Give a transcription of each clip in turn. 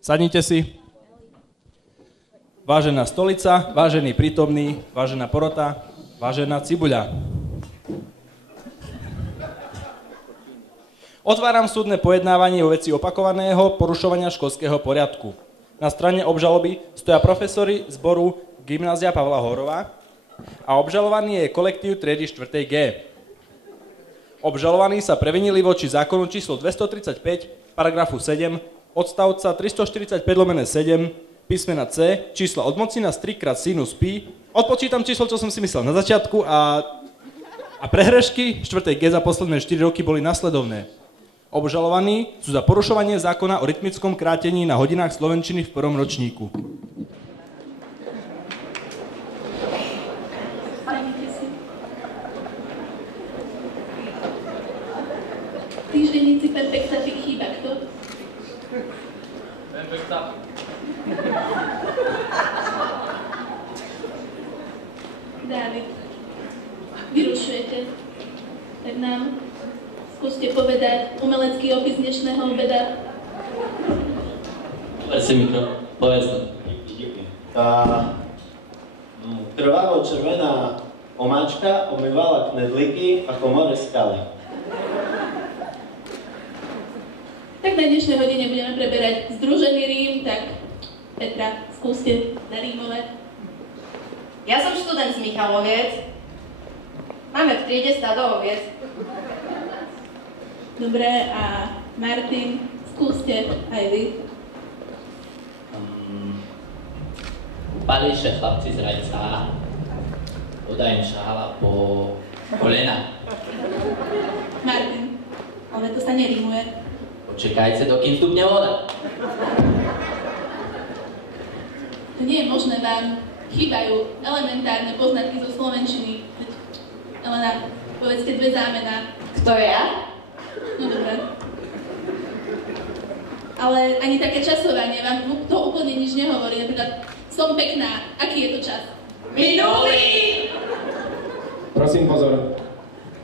Sadnite si. Vážená stolica, vážený prítomný, vážená porota, vážená cibuľa. Otváram súdne pojednávanie o veci opakovaného porušovania školského poriadku. Na strane obžaloby stoja profesori zboru Gymnázia Pavla Horova a obžalovaný je kolektív triedy 4. G. Obžalovaní sa previnili voči zákonu číslo 235, paragrafu 7, odstavca 345/7, písmena C, čísla od mocina z 3 x sinus pi. Odpočítam číslo, čo som si myslel na začiatku a prehrešky 4. G za posledné 4 roky boli nasledovné. Obžalovaní sú za porušovanie zákona o rytmickom krátení na hodinách slovenčiny v 1. ročníku. Týždenníci Perfekta ti chýba kto? Perfekta. Dávid. Vyrušujete. Tak nám skúste povedať umelecký opis dnešného obeda. Povedz si mikro, povedz to. Tá krvavo-červená omáčka omývala knedlíky ako more skaly. Tak na dnešnej hodine budeme preberať združený rím, tak Petra, skúste zarímovať. Ja som študent z Michaloviec. Máme v triede stádo oviec. Dobre, a Martin, skúste aj vy. Pališe chlapci z rajca. Voda im šála po kolena. Martin, ale to sa nerímuje. Počekajte, dokým stupne voda. To nie je možné, vám chýbajú elementárne poznatky zo slovenčiny. Elena, povedzte dve zámená. Kto ja? No dobré. Ale ani také časovanie vám to úplne nič nehovorí. Napríklad, som pekná. Aký je to čas? Minulý! Prosím pozor.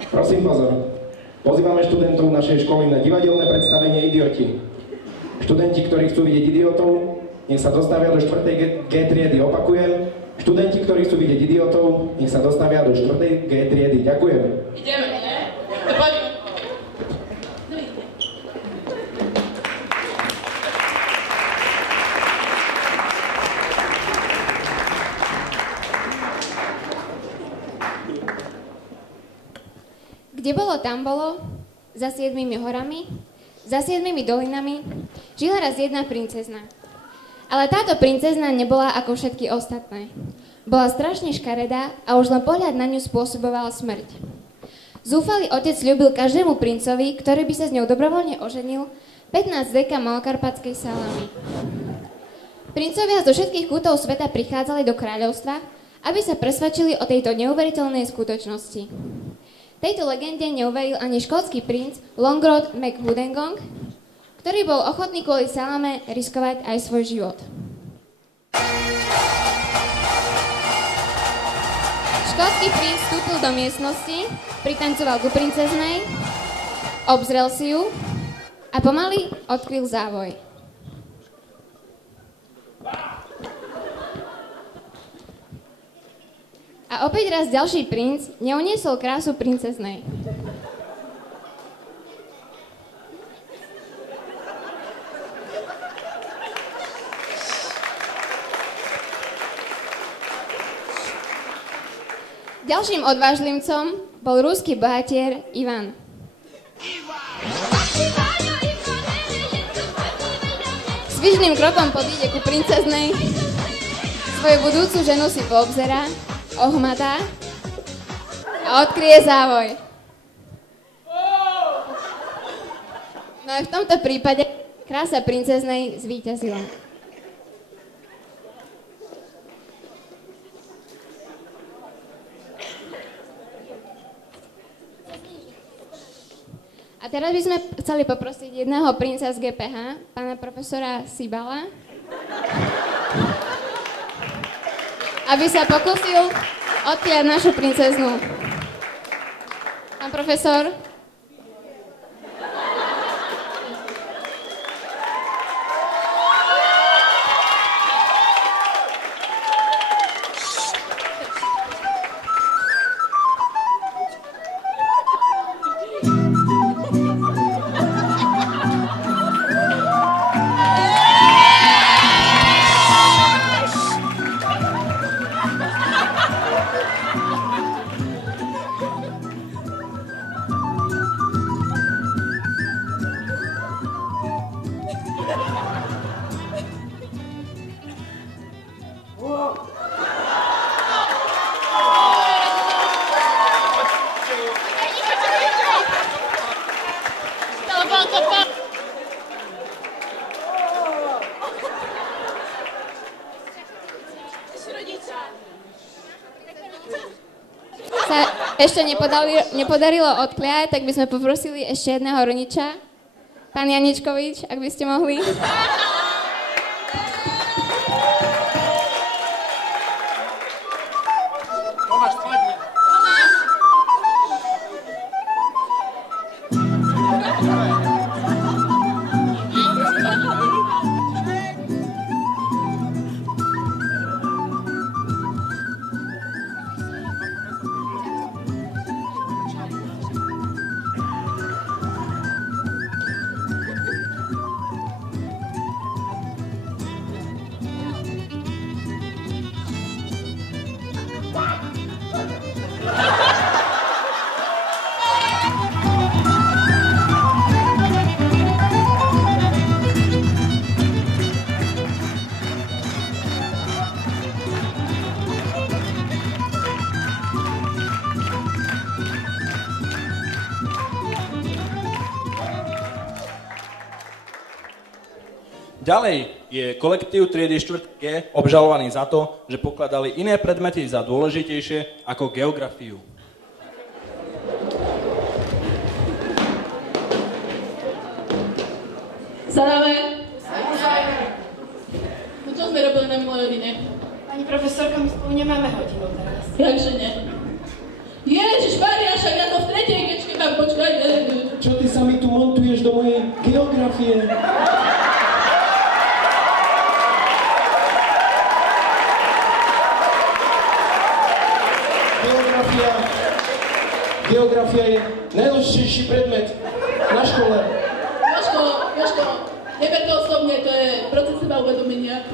Prosím pozor. Pozývame študentov našej školy na divadelné predstavenie Idioti. Študenti, ktorí chcú vidieť idiotov, nech sa dostavia do 4. G triedy. Opakujem. Študenti, ktorí chcú vidieť idiotov, nech sa dostavia do 4. G triedy. Ďakujem. Ideme, nie? To poďme. Dovidíte. Kde bolo, tam bolo, za 7 horami, za 7 dolinami, žila raz jedna princezna. Ale táto princezna nebola ako všetky ostatné. Bola strašne škaredá a už len pohľad na ňu spôsoboval smrť. Zúfalý otec sľúbil každému princovi, ktorý by sa s ňou dobrovoľne oženil, 15 deka malokarpatskej salamy. Princovia zo všetkých kútov sveta prichádzali do kráľovstva, aby sa presvedčili o tejto neuveriteľnej skutočnosti. Tejto legende neuveril ani škótsky princ Longrod McWoodengong, ktorý bol ochotný kvôli salame riskovať aj svoj život. Škótsky princ vstúpil do miestnosti, pritancoval ku princeznej, obzrel si ju a pomaly odkryl závoj. A opäť raz ďalší princ neuniesol krásu princeznej. Ďalším odvážlivcom bol ruský bohatier Ivan. Svižným krokom podíde ku princeznej, svoju budúcu ženu si poobzerá, ohmatá a odkryje závoj. No a v tomto prípade krása princeznej zvíťazila. A teraz by sme chceli poprosiť jedného princa z GPH, pána profesora Sibala, aby sa pokusil odtiaľ našu princeznu. Pán profesor. ešte nepodarilo odkliať, tak by sme poprosili ešte jedného rodiča. Pán Janičkovič, ak by ste mohli. Ďalej je kolektív triedy 4G obžalovaný za to, že pokladali iné predmety za dôležitejšie ako geografiu. Zadáme? No čo sme robili na minulej hodine? Pani profesorka, my spolu nemáme hodinu teraz. Jakže nie? Ježišmaria, však ja to v tretej gečke mám počkať. Čo ty sa mi tu montuješ do mojej geografie? Geografia je najdôležitejší predmet na škole. Jožko, neber to osobne, to je proces seba uvedomenia.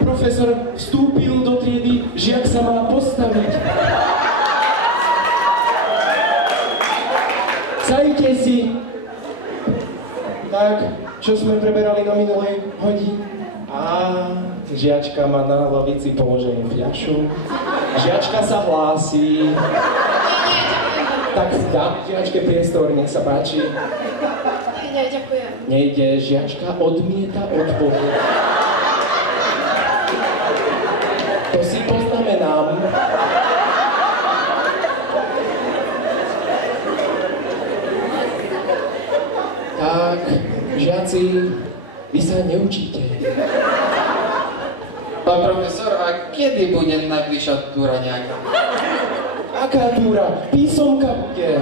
Profesor vstúpil do triedy, žiak sa má postaviť. Sajte si. Tak, čo sme preberali na minulej hodine? Žiačka má na lavici položenú fľašu. Žiačka sa hlási. Tak dám žiačke priestor, nech sa páči. Nie, ďakujem. Nejde, žiačka odmieta odpoveď. To si poznamenám. Tak, žiaci, vy sa neučíte. Pán profesor, a kedy bude najbližšia túra nejaká? Aká túra? Písomka bude.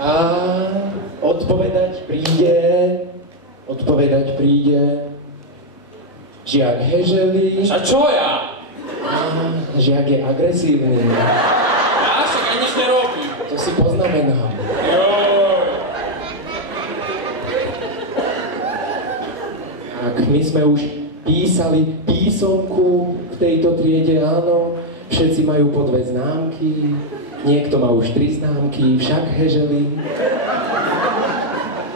A odpovedať príde žiak Heželi. A čo ja? Žiak je agresívny. Ja však aj nič nerobím. To si poznamenám. Tak, my sme už písali písomku v tejto triede, áno. Všetci majú po 2 známky. Niekto má už 3 známky, však Heželi.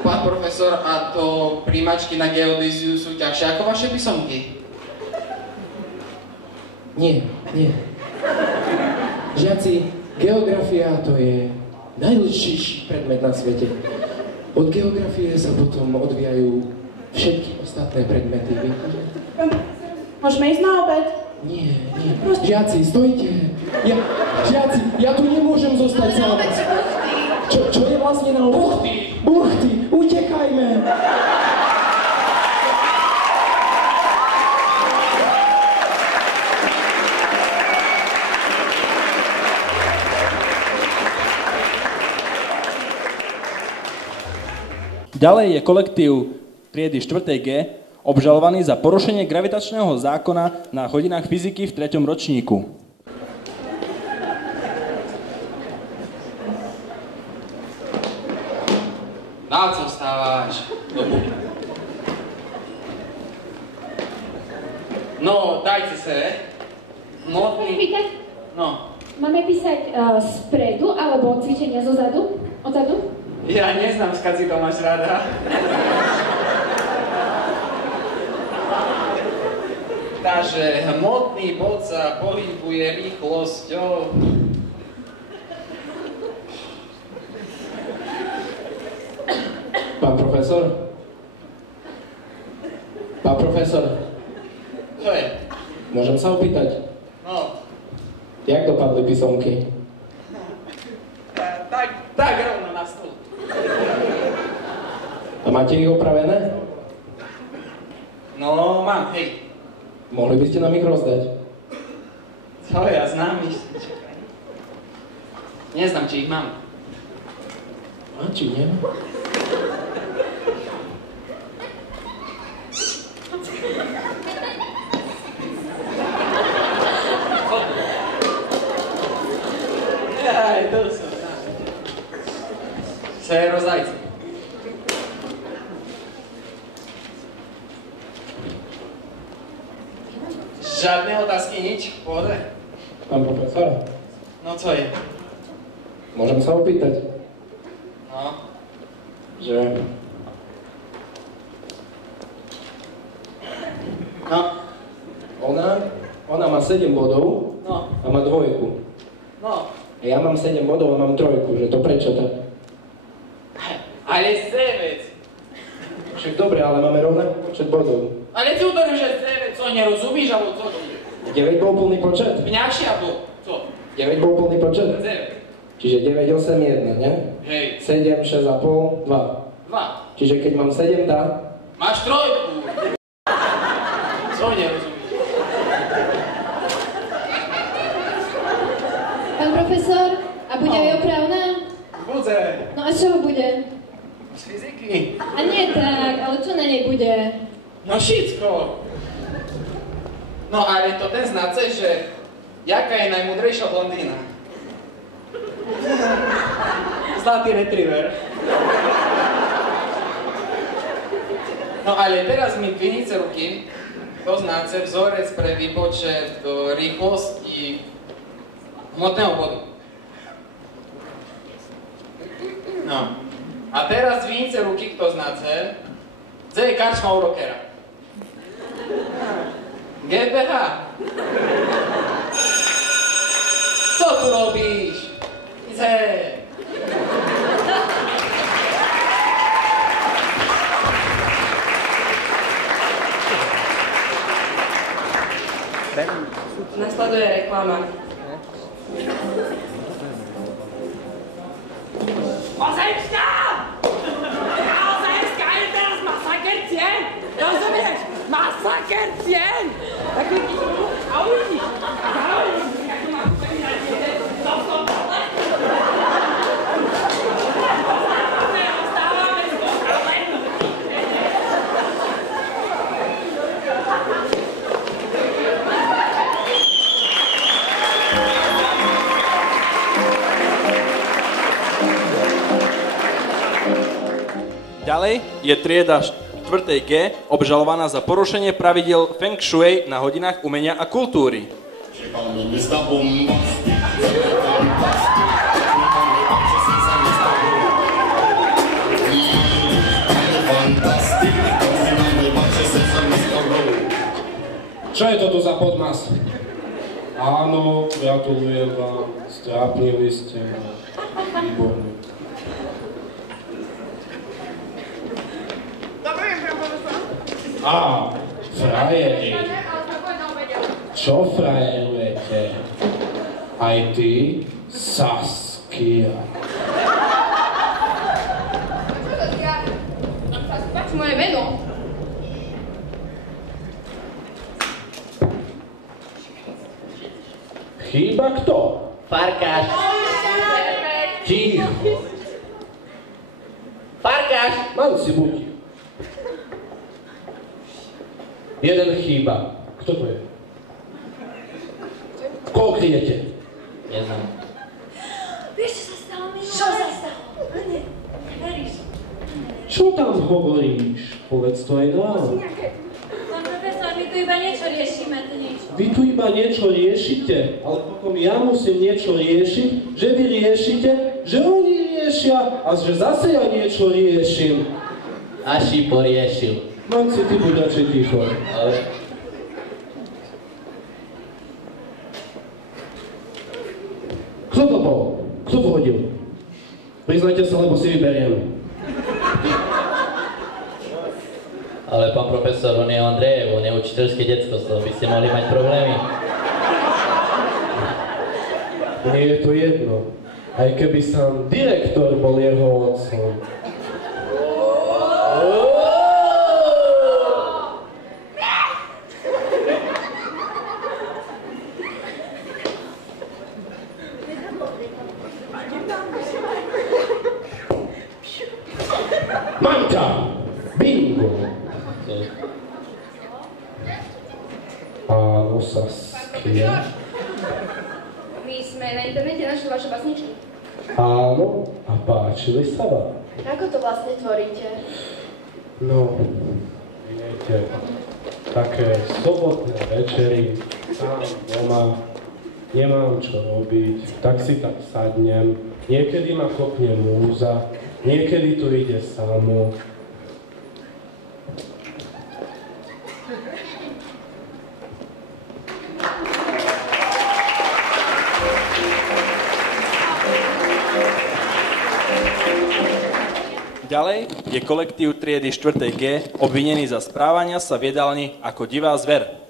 Pán profesor, a to príjmačky na geodéziu sú ťažšie ako vaše písomky? Nie. Žiaci, geografia to je najdôležitejší predmet na svete. Od geografie sa potom odvíjajú všetky ostatné predmety, viete? Môžeme ísť na obed? Nie. Žiaci, stojte. Žiaci, ja tu nemôžem zostať sám. Čo je vlastne na obed? Buchty, utekajme. Ďalej je kolektív triedy 4G obžalovaný za porušenie gravitačného zákona na hodinách fyziky v 3. ročníku. Na co vstávaš? No, dajte se. Pýtať? No. Máme písať spredu alebo cvičenia zozadu? Odzadu? Ja neznám, skáď si to máš rada. Takže hmotný bod sa pohybuje rýchlosťou. Pán profesor, Pán profesor, Čo je? môžem sa opýtať, No, jak dopadli písomky? tak rovno na stôl. A máte ich opravené? No, mám, hej. Mohli by ste nám ich rozdať? Co ja znám ich? Neznám, či ich mám. A či nie? Aj, to som tam. Séro zajce. Žiadne otázky, nič? V pohode? Pán profesor, No co je? môžem sa opýtať, No, že no, ona má 7 bodov no, a má 2. no. A ja mám 7 bodov a mám 3, že to prečo tak? Ale zdevet. Však dobre, ale máme rovnaký počet bodov. Ale ty utorim, že zdevet, co nerozumíš, alebo co ti? 9 bol plný počet? Mňaši, alebo co? 9 bol plný počet? Zdevet. Čiže 9, 8, 1, ne? Hej. 7, 6,5, 2. 2. Čiže keď mám 7, dá? Máš 3. Co nerozumíš? Pán profesor, a bude aj opravná? Bude. No a čo bude? Z fyziky. A nie tak, ale čo na nej bude? No všetko. No ale to ten znace, že jaká je najmudrejšia blondína? Zlatý retriever. No ale teraz mi dvihnite ruky, to znáce vzorec pre výpočet rýchlosti hmotného bodu. No. A teraz dvihnite ruky, kto znáce, C je karčma u rockera. GPH. Co tu robíš? C. Nasleduje reklama. Ozemská! Ozemská je teraz masaker cien! Rozumieš? Masaker cien! Tak je a uvidíš. Jak to má kúpený na dieťa. Stop. Ostávame s kontrolem. Ďalej je trieda 4. G obžalovaná za porušenie pravidiel Feng Shui na hodinách umenia a kultúry. Čo je to tu za podmas? Áno, gratulujem vám, stráplili ste ma. Výborný. Á, frajeri. Čo frajerujete? Aj ty, Saskia. Páči moje meno. Chýba kto? Farkáš. Ticho. Farkáš. Mal si buď. Jeden chýba. Kto to je? Koho kryjete? Neznám. Vieš, čo sa stalo? Čo sa stalo? Neveríš? Čo tam hovoríš? Povedz to aj nám. Pán profesor, my tu iba niečo riešime, to niečo. Vy tu iba niečo riešite, ale potom ja musím niečo riešiť, že vy riešite, že oni riešia a že zase ja niečo riešim. Aši poriešil. Manci, ty buď radšej ticho. Kto to bol? Kto to hodil? Priznajte sa, lebo si vyberiem. Ale pán profesor, on je Andrejev, on je učiteľské decko, z toho by ste mohli mať problémy. Nie je to jedno. Aj keby sám direktor bol jeho otcom. Mamka! Bingo! Áno, Saskia. My sme na internete našli vaše básničky. Áno, a páčili sa vám. Ako to vlastne tvoríte? No, viete, také sobotné večery, sám doma, nemám čo robiť, tak si tak sadnem, niekedy ma kopne múza, niekedy tu ide samo. Ďalej je kolektív triedy 4. G obvinený za správania sa v jedálni ako divá zver.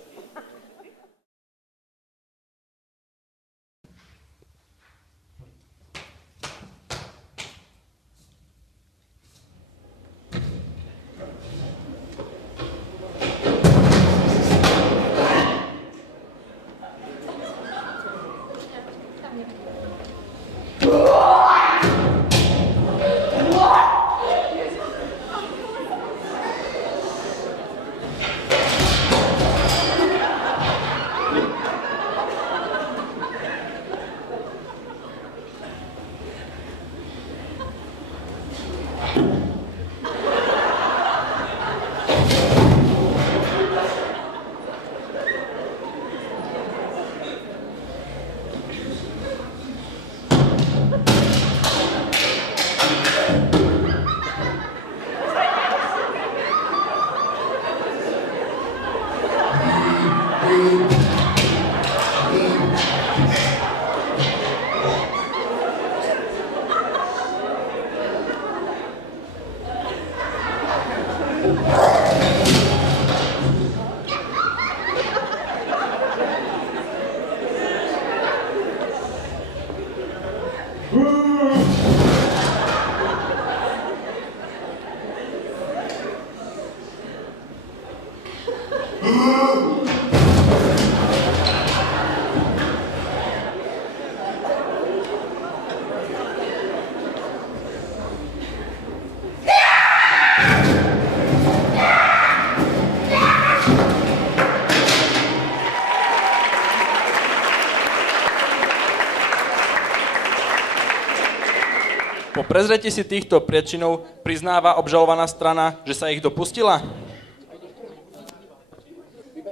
Po prezretí si týchto priečinov priznáva obžalovaná strana, že sa ich dopustila?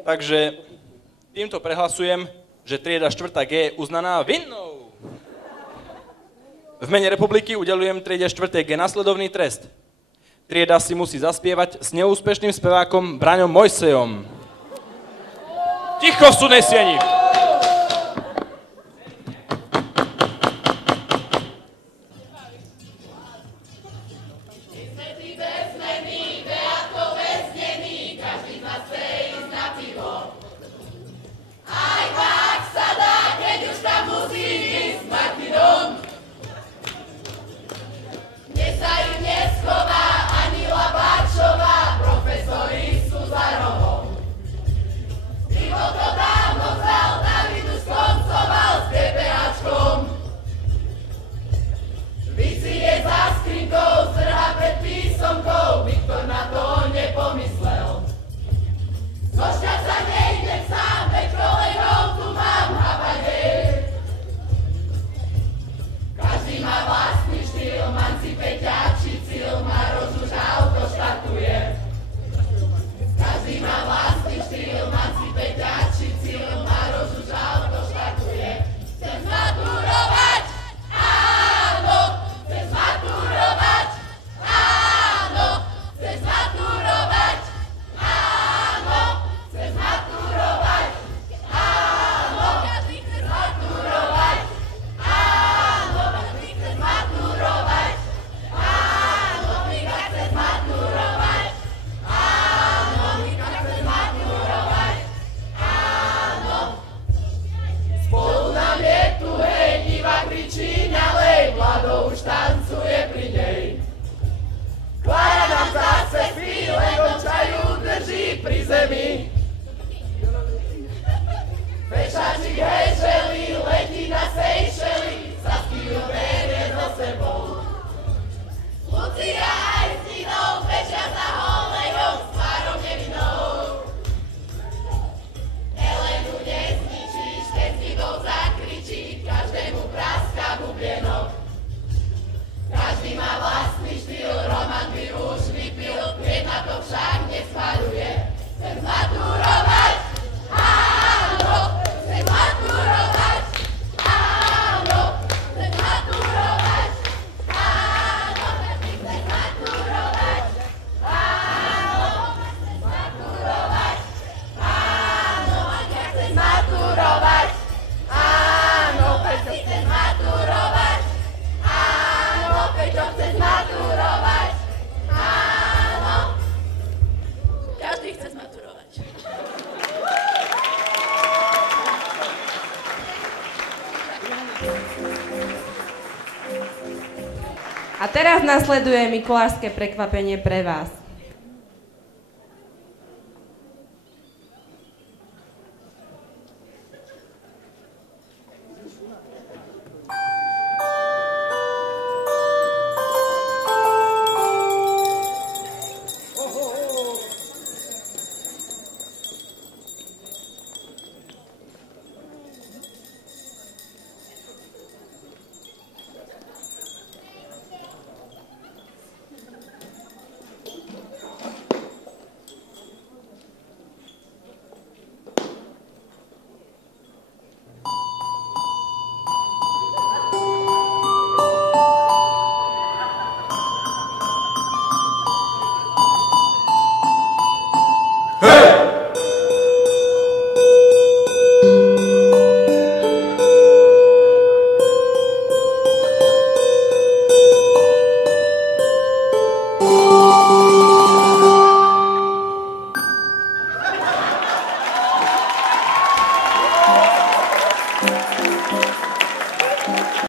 Takže týmto prehlasujem, že trieda 4. G je uznaná vinnou. V mene republiky udeľujem triede 4. G nasledovný trest. Trieda si musí zaspievať s neúspešným spevákom Braňom Mojsejom. Ticho v súdnej sieni! Pivo to dávno vzal A teraz nasleduje mikulášske prekvapenie pre vás.